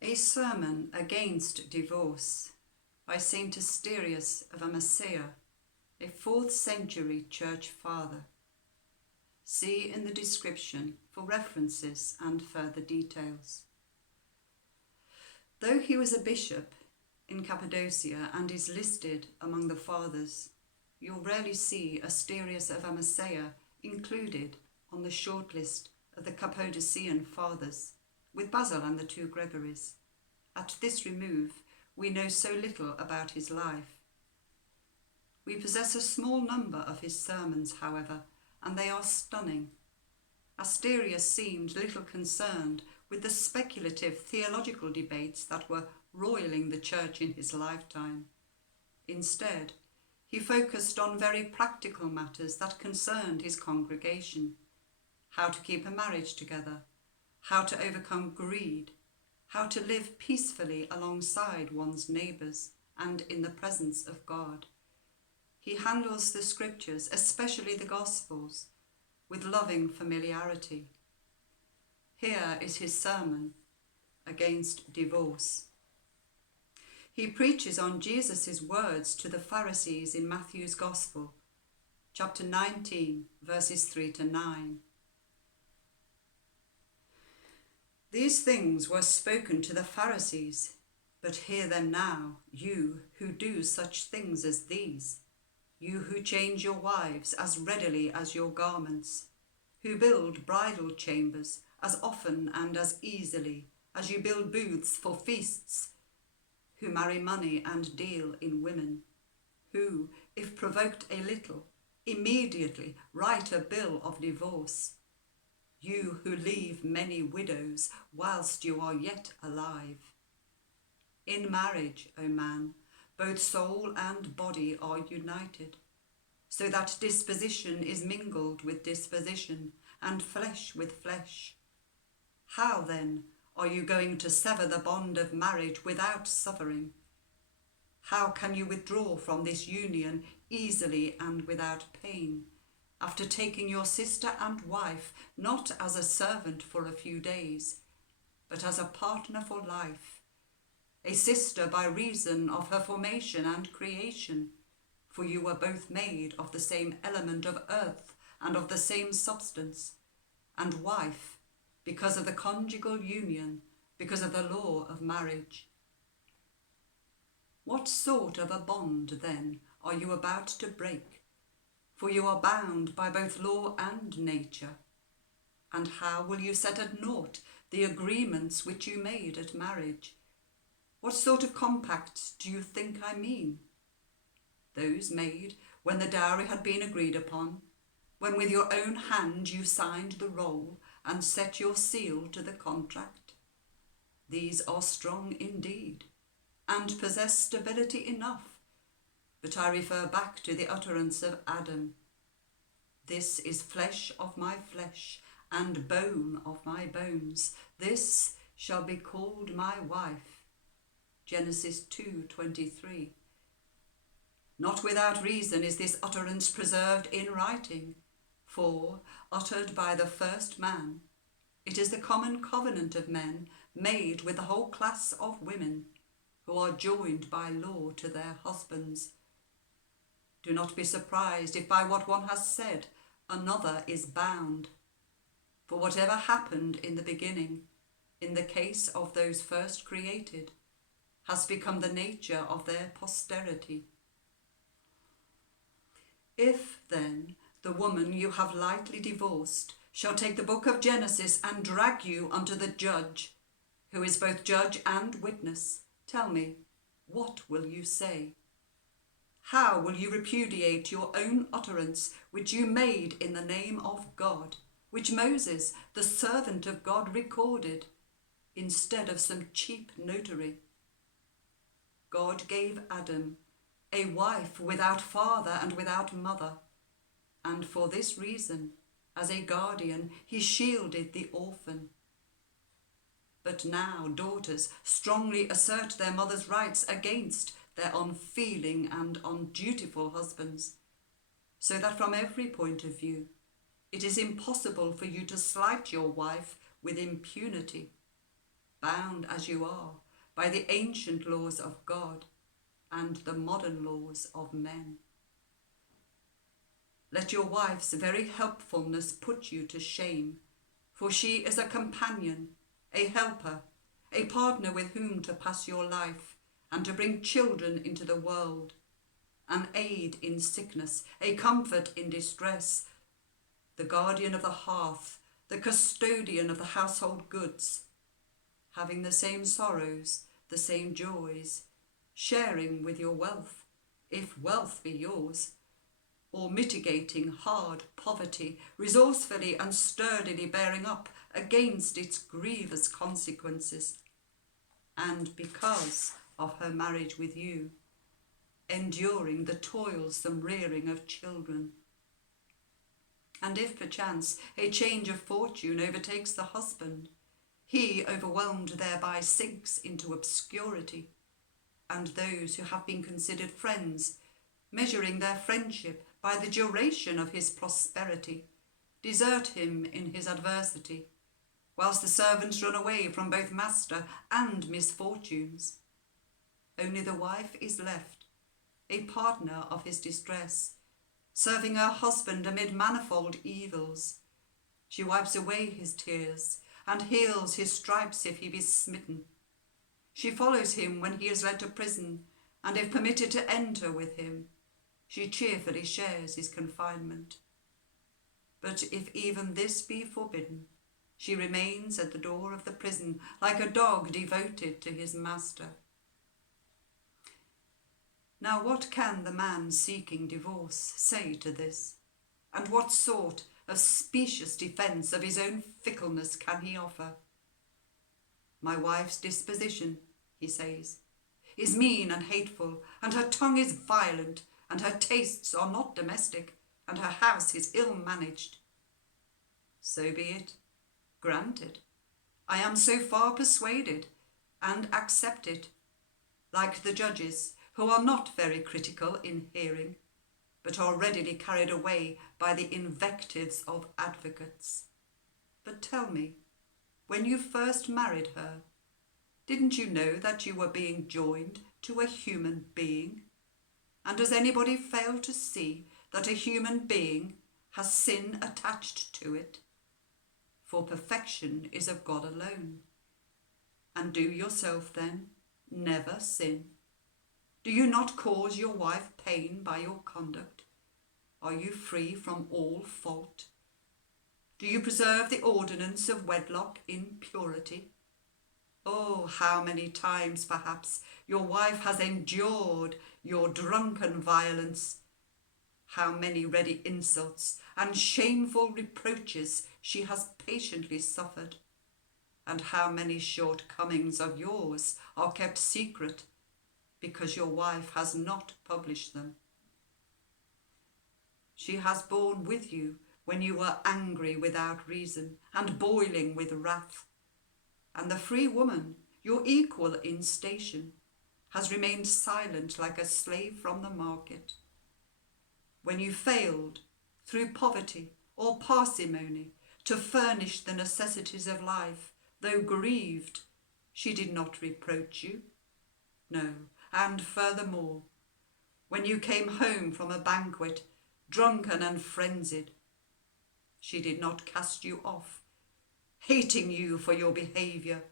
A Sermon Against Divorce by Saint Asterius of Amasea, a 4th century church father. See in the description for references and further details. Though he was a bishop in Cappadocia and is listed among the fathers, you'll rarely see Asterius of Amasea included on the shortlist of the Cappadocian fathers, with Basil and the 2 Gregories. At this remove, we know so little about his life. We possess a small number of his sermons, however, and they are stunning. Asterius seemed little concerned with the speculative theological debates that were roiling the church in his lifetime. Instead, he focused on very practical matters that concerned his congregation: how to keep a marriage together, how to overcome greed, how to live peacefully alongside one's neighbours and in the presence of God. He handles the scriptures, especially the Gospels, with loving familiarity. Here is his sermon against divorce. He preaches on Jesus' words to the Pharisees in Matthew's Gospel, chapter 19, verses 3 to 9. These things were spoken to the Pharisees, but hear them now, you who do such things as these, you who change your wives as readily as your garments, who build bridal chambers as often and as easily as you build booths for feasts, who marry money and deal in women, who, if provoked a little, immediately write a bill of divorce, you who leave many widows whilst you are yet alive. In marriage, O man, both soul and body are united, so that disposition is mingled with disposition, and flesh with flesh. How then are you going to sever the bond of marriage without suffering? How can you withdraw from this union easily and without pain, after taking your sister and wife not as a servant for a few days, but as a partner for life, a sister by reason of her formation and creation, for you were both made of the same element of earth and of the same substance, and wife because of the conjugal union, because of the law of marriage. What sort of a bond, then, are you about to break? For you are bound by both law and nature. And how will you set at naught the agreements which you made at marriage? What sort of compacts do you think I mean? Those made when the dowry had been agreed upon, when with your own hand you signed the roll and set your seal to the contract. These are strong indeed, and possess stability enough. But I refer back to the utterance of Adam. This is flesh of my flesh and bone of my bones. This shall be called my wife. Genesis 2:23. Not without reason is this utterance preserved in writing, for, uttered by the first man, it is the common covenant of men made with the whole class of women who are joined by law to their husbands. Do not be surprised if by what one has said another is bound. For whatever happened in the beginning, in the case of those first created, has become the nature of their posterity. If, then, the woman you have lightly divorced shall take the book of Genesis and drag you unto the judge, who is both judge and witness, tell me, what will you say? How will you repudiate your own utterance, which you made in the name of God, which Moses, the servant of God, recorded, instead of some cheap notary? God gave Adam a wife without father and without mother, and for this reason, as a guardian, he shielded the orphan. But now daughters strongly assert their mother's rights against their unfeeling and undutiful husbands, so that from every point of view, it is impossible for you to slight your wife with impunity. bound as you are by the ancient laws of God and the modern laws of men. Let your wife's very helpfulness put you to shame, for she is a companion, a helper, a partner with whom to pass your life and to bring children into the world, an aid in sickness, a comfort in distress, the guardian of the hearth, the custodian of the household goods, having the same sorrows, the same joys, sharing with your wealth, if wealth be yours, or mitigating hard poverty, resourcefully and sturdily bearing up against its grievous consequences, and because of her marriage with you, enduring the toilsome rearing of children. And if perchance a change of fortune overtakes the husband, he, overwhelmed thereby, sinks into obscurity, and those who have been considered friends, measuring their friendship by the duration of his prosperity, desert him in his adversity, whilst the servants run away from both master and misfortunes. Only the wife is left, a partner of his distress, serving her husband amid manifold evils. She wipes away his tears and heals his stripes if he be smitten. She follows him when he is led to prison, and if permitted to enter with him, she cheerfully shares his confinement. But if even this be forbidden, she remains at the door of the prison like a dog devoted to his master. Now what can the man seeking divorce say to this? And what sort of specious defence of his own fickleness can he offer? My wife's disposition, he says, is mean and hateful, and her tongue is violent, and her tastes are not domestic, and her house is ill managed. So be it. Granted. I am so far persuaded, and accept it, like the judges, who are not very critical in hearing, but are readily carried away by the invectives of advocates. But tell me, when you first married her, didn't you know that you were being joined to a human being? And does anybody fail to see that a human being has sin attached to it? For perfection is of God alone. And do yourself, then, never sin. Do you not cause your wife pain by your conduct? Are you free from all fault? Do you preserve the ordinance of wedlock in purity? Oh, how many times, perhaps, your wife has endured your drunken violence. How many ready insults and shameful reproaches she has patiently suffered, and how many shortcomings of yours are kept secret because your wife has not published them. She has borne with you when you were angry without reason and boiling with wrath, and the free woman, your equal in station, has remained silent like a slave from the market. When you failed, through poverty or parsimony, to furnish the necessities of life, though grieved, she did not reproach you. No, and furthermore, when you came home from a banquet, drunken and frenzied, she did not cast you off, hating you for your behaviour,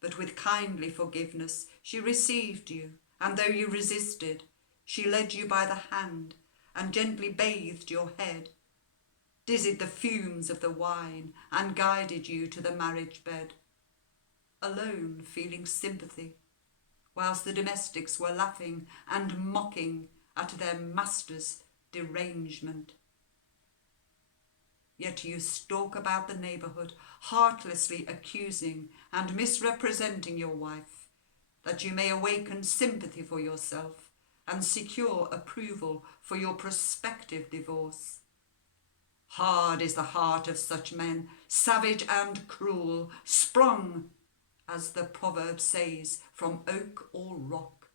but with kindly forgiveness she received you, and though you resisted, she led you by the hand and gently bathed your head, dizzied the fumes of the wine, and guided you to the marriage bed, alone feeling sympathy, whilst the domestics were laughing and mocking at their master's derangement. Yet you stalk about the neighbourhood, heartlessly accusing and misrepresenting your wife, that you may awaken sympathy for yourself and secure approval for your prospective divorce. Hard is the heart of such men, savage and cruel, sprung, as the proverb says, from oak or rock.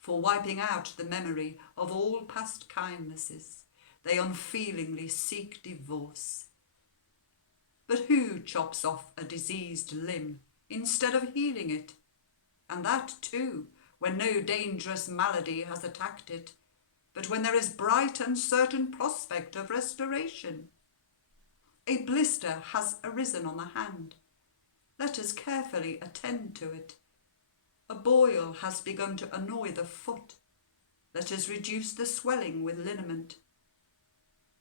For wiping out the memory of all past kindnesses, they unfeelingly seek divorce. But who chops off a diseased limb instead of healing it, and that too when no dangerous malady has attacked it, but when there is bright and certain prospect of restoration. A blister has arisen on the hand. Let us carefully attend to it. A boil has begun to annoy the foot. Let us reduce the swelling with liniment.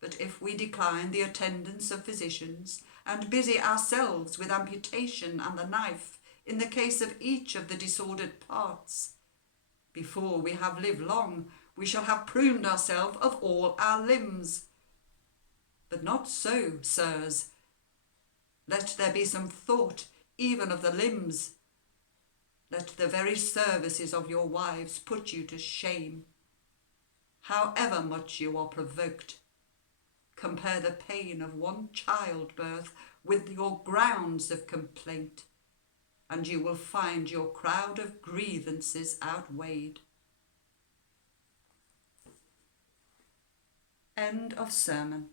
But if we decline the attendance of physicians and busy ourselves with amputation and the knife in the case of each of the disordered parts, before we have lived long, we shall have pruned ourselves of all our limbs. But not so, sirs. Let there be some thought even of the limbs. Let the very services of your wives put you to shame. However much you are provoked, compare the pain of one childbirth with your grounds of complaint, and you will find your crowd of grievances outweighed. End of sermon.